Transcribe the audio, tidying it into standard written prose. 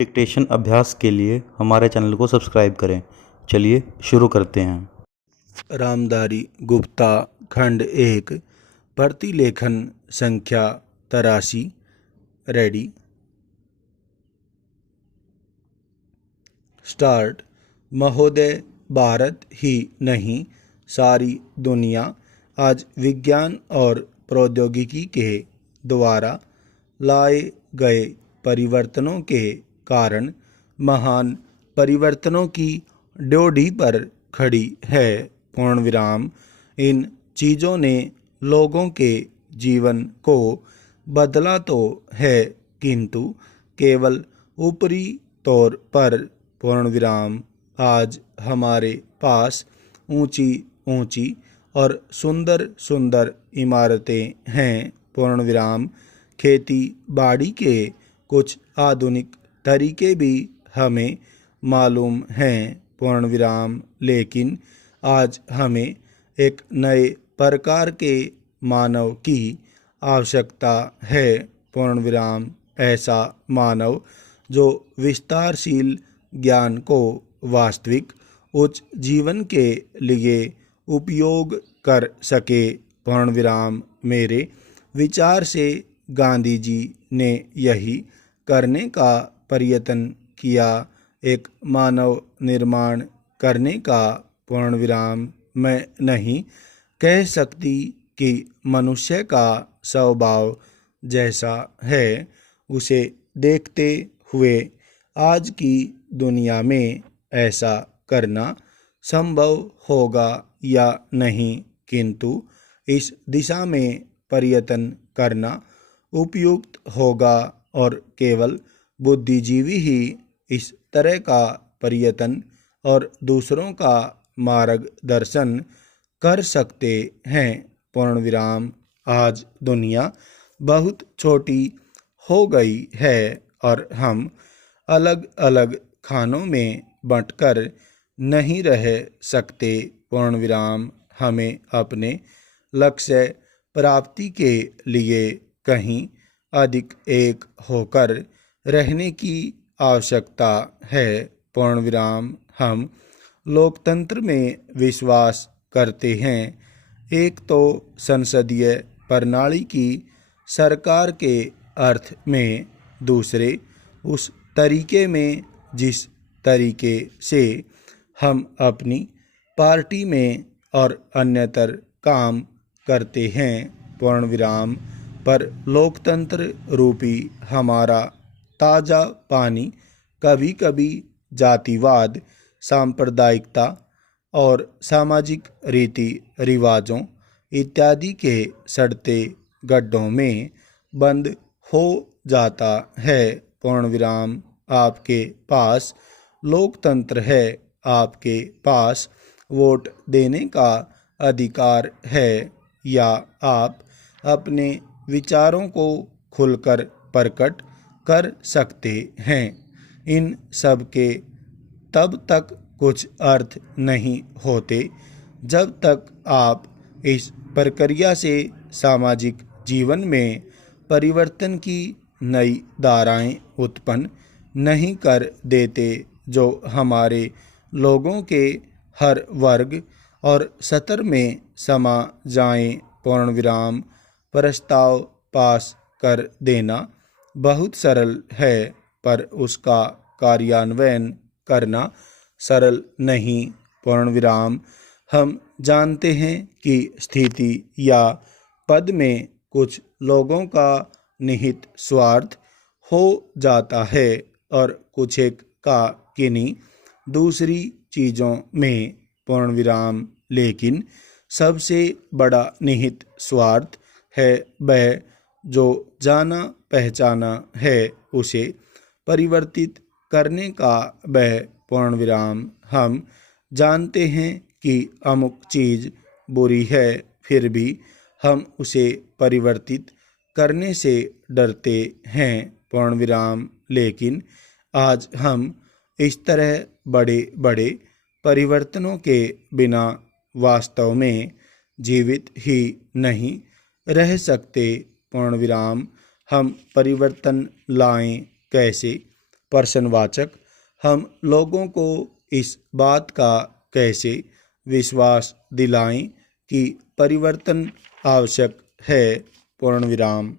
Dictation अभ्यास के लिए हमारे चैनल को सब्सक्राइब करें। चलिए शुरू करते हैं। रामधारी गुप्ता खंड 1 प्रतिलेखन संख्या 83। Ready start. महोदय, भारत ही नहीं सारी दुनिया आज विज्ञान और प्रौद्योगिकी के द्वारा लाए गए परिवर्तनों के कारण महान परिवर्तनों की ड्योढ़ी पर खड़ी है। पूर्ण विराम। इन चीज़ों ने लोगों के जीवन को बदला तो है, किंतु केवल ऊपरी तौर पर। पूर्ण विराम। आज हमारे पास ऊंची ऊंची और सुंदर सुंदर इमारतें हैं। पूर्ण विराम। खेती बाड़ी के कुछ आधुनिक तरीके भी हमें मालूम हैं। पूर्ण विराम। लेकिन आज हमें एक नए प्रकार के मानव की आवश्यकता है। पूर्ण विराम। ऐसा मानव जो विस्तारशील ज्ञान को वास्तविक उच्च जीवन के लिए उपयोग कर सके। पूर्ण विराम। मेरे विचार से गांधी जी ने यही करने का प्रयत्न किया, एक मानव निर्माण करने का। पूर्ण विराम। मैं नहीं कह सकती कि मनुष्य का स्वभाव जैसा है उसे देखते हुए आज की दुनिया में ऐसा करना संभव होगा या नहीं, किंतु इस दिशा में प्रयत्न करना उपयुक्त होगा और केवल बुद्धिजीवी ही इस तरह का प्रयत्न और दूसरों का मार्गदर्शन कर सकते हैं। पूर्ण विराम। आज दुनिया बहुत छोटी हो गई है और हम अलग अलग खानों में बंटकर नहीं रह सकते। पूर्ण विराम। हमें अपने लक्ष्य प्राप्ति के लिए कहीं अधिक एक होकर रहने की आवश्यकता है। पूर्ण विराम। हम लोकतंत्र में विश्वास करते हैं। एक तो संसदीय प्रणाली की सरकार के अर्थ में, दूसरे उस तरीके में जिस तरीके से हम अपनी पार्टी में और अन्यतर काम करते हैं। पूर्ण विराम। पर लोकतंत्र रूपी हमारा ताज़ा पानी कभी कभी जातिवाद, सांप्रदायिकता और सामाजिक रीति रिवाजों इत्यादि के सड़ते गड्ढों में बंद हो जाता है। पूर्ण विराम। आपके पास लोकतंत्र है, आपके पास वोट देने का अधिकार है, या आप अपने विचारों को खुलकर प्रकट कर सकते हैं। इन सब के तब तक कुछ अर्थ नहीं होते जब तक आप इस प्रक्रिया से सामाजिक जीवन में परिवर्तन की नई धाराएं उत्पन्न नहीं कर देते जो हमारे लोगों के हर वर्ग और स्तर में समा जाएं। पूर्ण विराम। प्रस्ताव पास कर देना बहुत सरल है, पर उसका कार्यान्वयन करना सरल नहीं। पूर्ण विराम। हम जानते हैं कि स्थिति या पद में कुछ लोगों का निहित स्वार्थ हो जाता है और कुछ एक का किन्हीं दूसरी चीज़ों में। पूर्ण विराम। लेकिन सबसे बड़ा निहित स्वार्थ है वह जो जाना पहचाना है उसे परिवर्तित करने का वह। पूर्ण विराम। हम जानते हैं कि अमुक चीज़ बुरी है, फिर भी हम उसे परिवर्तित करने से डरते हैं। पूर्ण विराम। लेकिन आज हम इस तरह बड़े बड़े परिवर्तनों के बिना वास्तव में जीवित ही नहीं रह सकते। पूर्ण विराम। हम परिवर्तन लाएं कैसे? प्रश्नवाचक। हम लोगों को इस बात का कैसे विश्वास दिलाएं कि परिवर्तन आवश्यक है? पूर्ण विराम।